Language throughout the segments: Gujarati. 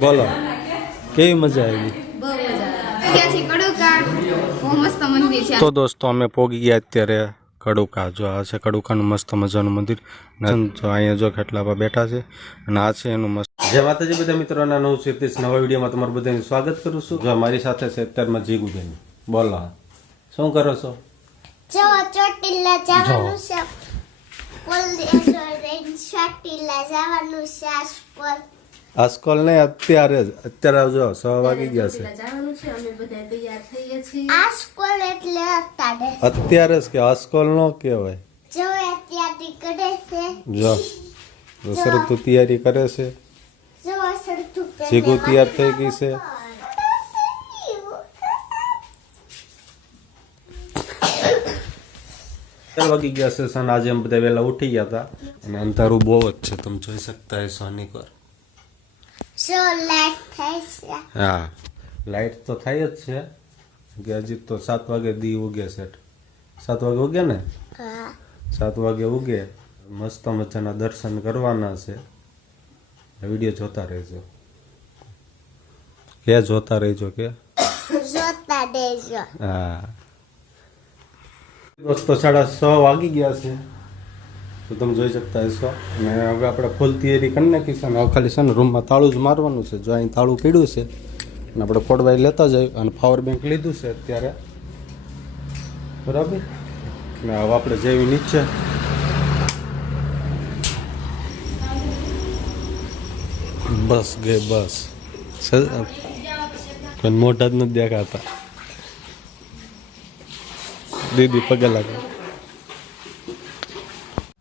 બોલો કેવી મજા આવી? તો દોસ્તો અમે પોગી ગયા અત્યારે કડુકા. જો આ છે કડુકાનું મસ્ત મજાનું મંદિર. જો અહીંયા જો કેટલા બેઠા છે અને આ છે એનું મસ્ત. જય માતાજી બધા મિત્રોના નવું સીરીઝ નવા વિડીયોમાં તમારું બધાનું સ્વાગત કરું છું. જો મારી સાથે છે અત્યારમાં જીગુબેન. બોલો શું કરો છો? જો ચોટીલા જવાનું છે. ચોટીલા જવાનું છે આસકોલ. આસકોલ નહીં, અત્યારે જો 6 વાગી ગયા છે. આસકોલ એટલે અત્યારે જ કે આસકોલ નો કહેવાય. જો તૈયારી કરે છે. જો સરતુ તૈયારી કરે છે. જો સરતુ જીગુ તૈયાર થઈ ગઈ છે. વાગી ગયા છે સન. આજે અમે બધા વહેલા ઉઠી ગયા હતા અને અંધારું બહુ જ છે, તમે જોઈ શકતા હશો. આની પર જો લાઈટ થાય છે. હા, લાઈટ તો થાય જ છે કે હજી તો 7 વાગે દી ઉગે છે. 7 વાગે ઉગે ને? હા 7 વાગે ઉગે. મસ્ત મજાના દર્શન કરવાના છે. વિડીયો જોતા રહેજો. કે જોતા રહેજો કે જોતા દેજો. હા દોસ્તો 6:30 વાગી ગયા છે તો તમે જોઈ શકતા હશો. અને હવે આપણે ફૂલ તૈયારી કરી નાખી છે. અને હવે ખાલી છે ને રૂમમાં તાળું જ મારવાનું છે. જો અહીં તાળું પીડ્યું છે અને આપણે ખોડવાઈ લેતા જઈએ. અને પાવર બેંક લીધું છે અત્યારે, બરાબર. ને હવે આપણે જેવી નીચે બસ ગઈ બસ. કોઈ મોટા જ નથી દેખાતા. દીદી પગે લાગે.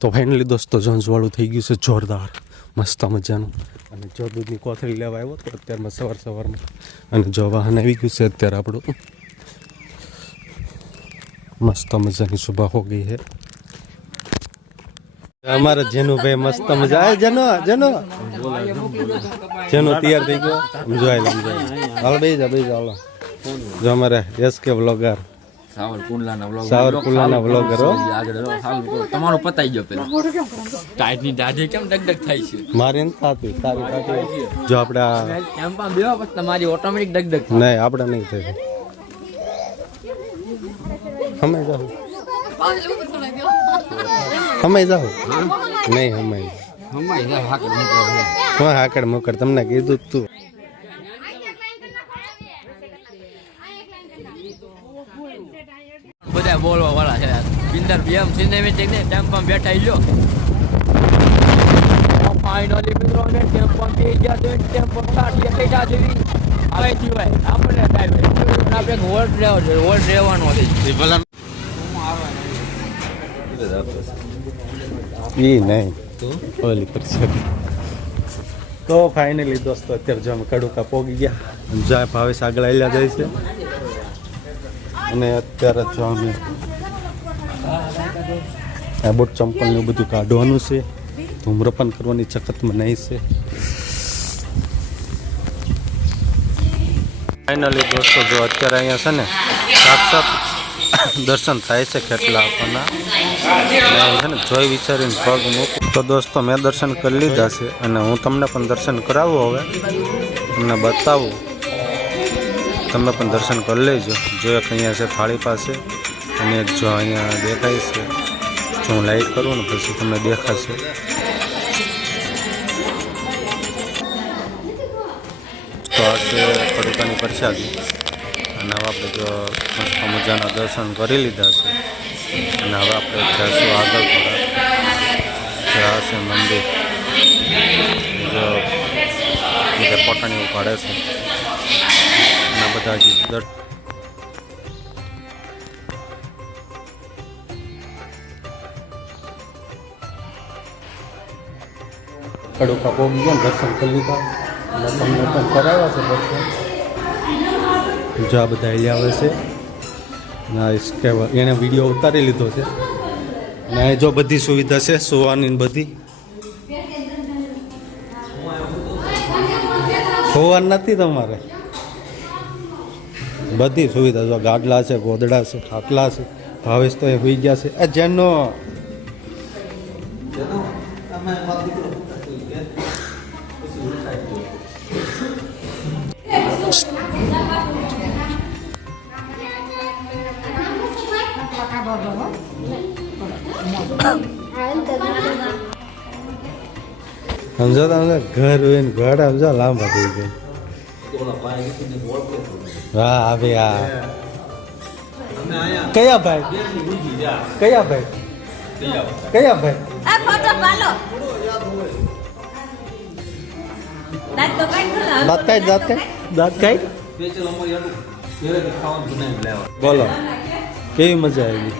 તો ફાઇનલી દોસ્તો જંજવાળું થઈ ગયું છે જોરદાર, મસ્ત મજાનું. અને જો દૂધની કોથળી લેવા આવ્યો તો અત્યારમાં સવારમાં. અને જો વાહન આવી ગયું છે અત્યારે આપણું. મસ્ત મજાની સુબહ હો ગઈ છે. અમારા જેનુભાઈ મસ્ત મજા આવે. જેનો તૈયાર થઈ ગયો. હાલ બે જા. જો અમારે SK વ્લોગર સાવરકુંડલાના વ્લોગર તમારો પતાઈ ગયો પેલા ટાઈટની દાઢી કેમ ડગડગ થાય છે? મારી નથી થતી, તારી થતી. જો આપણે એમ પણ બેવા પછી તમારી ઓટોમેટિક ડગડગ નહીં, આપણે નહીં થાય. હમે જાવ નહીં હમાઈ હાકડ મોકડ તમને કીધું તું. બધા બોલવા વાળા છે. બિંદર બેમ સિનેમેટિક ને ટેમ્પમ બેઠા લ્યો. ફાઇનલી મિત્રો ને ટેમ્પમ બે ગયા છે. ટેમ્પમ કાઢી થઈ જા જેવી આવે છે ભાઈ. આપણે કાઈ આપણે હોલ્ડ રહેવાનો છે. ભલા ઈ નહીં ઓલી પર. તો ફાઇનલી દોસ્તો અત્યારે જો અમે કડુકા પોગી ગયા. જાય ભાવેશ આગળ આવેલા જાય છે. અને અત્યારે જો અમે આ બૂટ ચંપલ ને બધું કાઢવાનું છે. ધૂમ્રપાન કરવાની ચકતમાં નહીં છે. ફાઇનલી દોસ્તો જો અત્યારે અહીંયા છે ને સાક્ષાત દર્શન થાય છે કેટલા આપણના. છે ને જોઈ વિચારીને પગ મૂકું. તો દોસ્તો મેં દર્શન કરી લીધા છે અને હું તમને પણ દર્શન કરાવું. હવે તમને બતાવું, તમે પણ દર્શન કરી લેજો. જો એક અહીંયા છે થાળી પાસે અને એક જો અહીંયા દેખાય છે. જો હું લાઈટ કરું ને પછી તમને દેખાશે. તો આ છે કડુકાની પ્રસાદી. અને હવે આપણે જો મસ્ત મજાના દર્શન કરી લીધા છે. અને હવે આપણે જઈશું આગળ થોડા. આ છે મંદિર. જો બધા પોટાણી ઉપાડે છે. ના બધા કડુકા પોગી ગયા, દર્શન કરી લીધા અને તમને પણ કરાવ્યા છે દર્શન. જો આ બધા અહીંયા આવે છે. એને વિડીયો ઉતારી લીધો છે. અને જો બધી સુવિધા છે સુવાની બધી. હોવાનું નથી તમારે, બધી સુવિધા. જો ગાડલા છે, ગોદડા છે, ખાટલા છે. ભાવેશ તો એ હોઈ ગયા છે. આ જેનો સમજો તમે ઘર હોય ને ઘર સમજો લાંબા થઈ ગયા. હા હવે હા કયા ભાઈ કયા ભાઈ કયા ભાઈ આ ફોટો પાલો દાંત તો કાઈ ખલા દાંત કઈ બોલો કેવી મજા આવી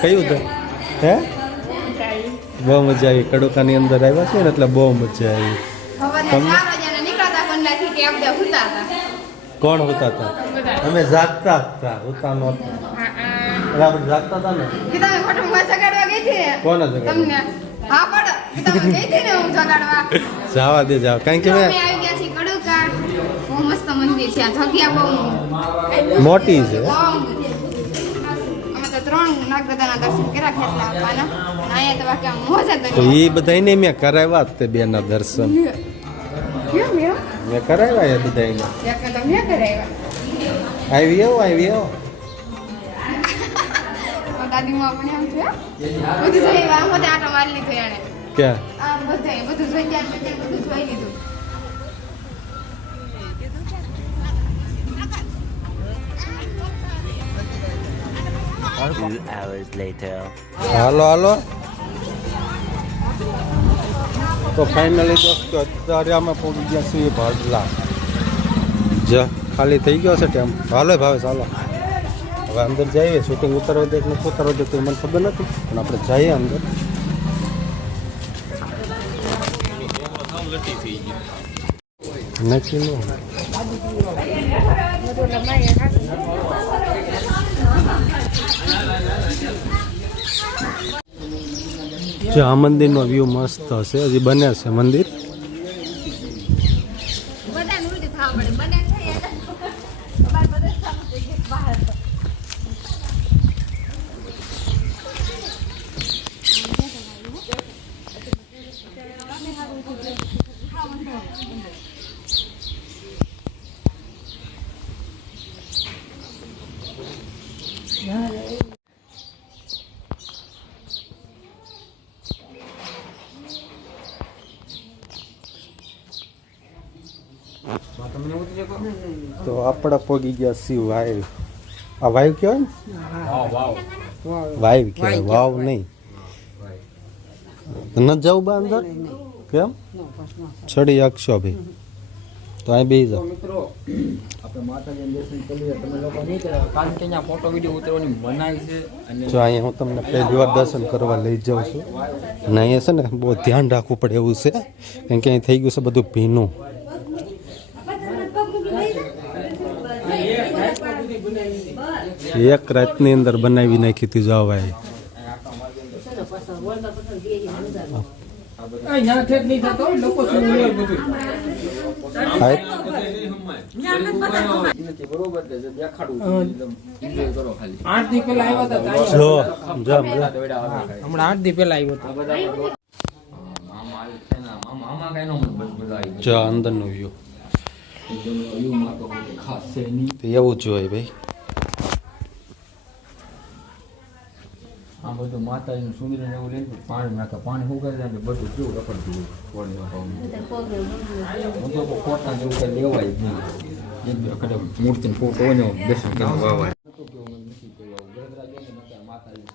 કયું તો હે બહુ મજા આવી કડોકાની અંદર આવ્યા છે ને એટલે બહુ મજા આવી તમને કોણ હોતા હતા અમે જાગતા હતા હોતા નહોતા એટલે આપણે જાગતા હતા ને કોને જવા દે જાવ કારણ કે મેં મસ્ત મંદિર છે આ જગ્યા બહુ મોટી છે અમે તો 3 નાગદાદાના દર્શન કર્યા ખેતલા આપવાના અહીંયા તો બાકી આમ મોજ જ તો એ બધાને મેં કરાવ્યા જ તે બેના દર્શન કેમ મેં મેં કરાવ્યા એ બધાને યાર તો મેં કરાવ્યા આવી આવો દાદી માં પણ એમ છે બધું જોઈ આમ બધે આટો મારી લીધો એને ક્યાં આ બધું જોઈ ગયા બધું જોઈ લીધું હાલો તો ફાઇનલી દોસ્તો અત્યારે અમે પહોંચી ગયા છીએ ભાડલા ખાલી થઈ ગયો છે ટેમ હાલો ભાવે ચાલો હવે અંદર જઈએ શૂટિંગ ઉતારવા દે કે નથી ઉતારવા દે તો મને ખબર નથી પણ આપણે જઈએ અંદર નથી નો જો આ મંદિરનો વ્યૂ મસ્ત હશે હજી બને છે મંદિર બધાને ઉલટી થવા પડે બને થઈ બાર બધા સામે થઈ ગયા બહાર તો આપણે પહોંચી ગયા સી વાઈવ આ વાઈવ કહેવાય ને વાઈવ કહેવાય વાવ નહીં ન જવું બા અંદર કેમ ચડી શકશો ભાઈ તો અહીં બેસી જાઓ મિત્રો આપણે માતાજીને દર્શન કરીએ તમે લોકો નહીં કર્યા કારણ કે અહીંયા ફોટો વિડીયો ઉતરવાની મનાઈ છે અને જો અહીંયા હું તમને પહેલી વાર દર્શન કરવા લઈ જાઉં છું અને અહીંયા છે ને બહુ ધ્યાન રાખવું પડે એવું છે કેમ કે અહીં થઈ ગયું છે બધું ભીનું એક રાતની અંદર બનાવી નાખી હતી જો ભાઈ બરોબર છે દેખાડું એન્જોય કરો ખાલી 8 દી પહેલા આવ્યા હતા જો જો હમણાં 8 દી પહેલા આવ્યો હતો મામા કઈ નો બધા જો અંદરનો વ્યૂ વ્યૂ માં તો ખાસ છે નહીં એવું જ હોય ભાઈ આ બધું માતાજીનું સુંદરી ને એવું લઈને પાણી નાખે પાણી શું કરે ને બધું કેવું રખડતું હોય હું તો ખોટા જેવું કઈ લેવાય જ નહીં એક બે વખત મૂર્તિનો ફોટો હોય ને દર્શન કરવા વાવાય કેવું નથી કેવું ગરદરા જોઈને માતાજી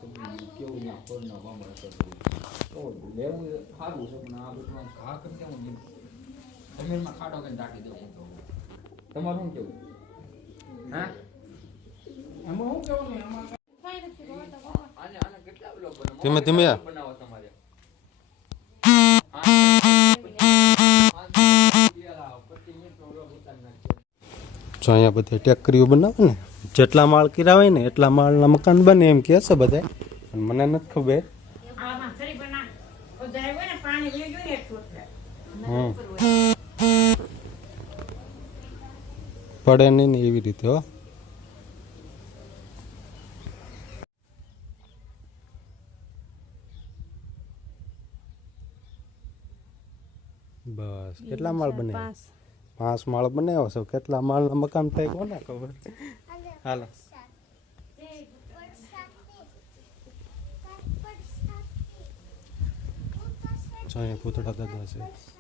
કેવું ના ફોડના વામણ કરતું તો લેવું સારું છે પણ આ બધું ઘા કરી દેવું ને જમીનમાં ખાડો કરીને દાટી દેવું તો તમારું શું કેવું હા એમાં શું કેવું ને એમાં ધીમે ધીમે જો અહીંયા બધા ટેકરીઓ બનાવે ને જેટલા માળ કર્યા હોય ને એટલા માળના મકાન બને એમ કહે છે બધા મને નથી ખબર પડે નહીં ને એવી રીતે હો બસ કેટલા માળ બને 5 માળ બનાવ્યો છો કેટલા માળના મકાન થાય કોને ખબર હાલો અહીંયા ભૂતળા દાદા છે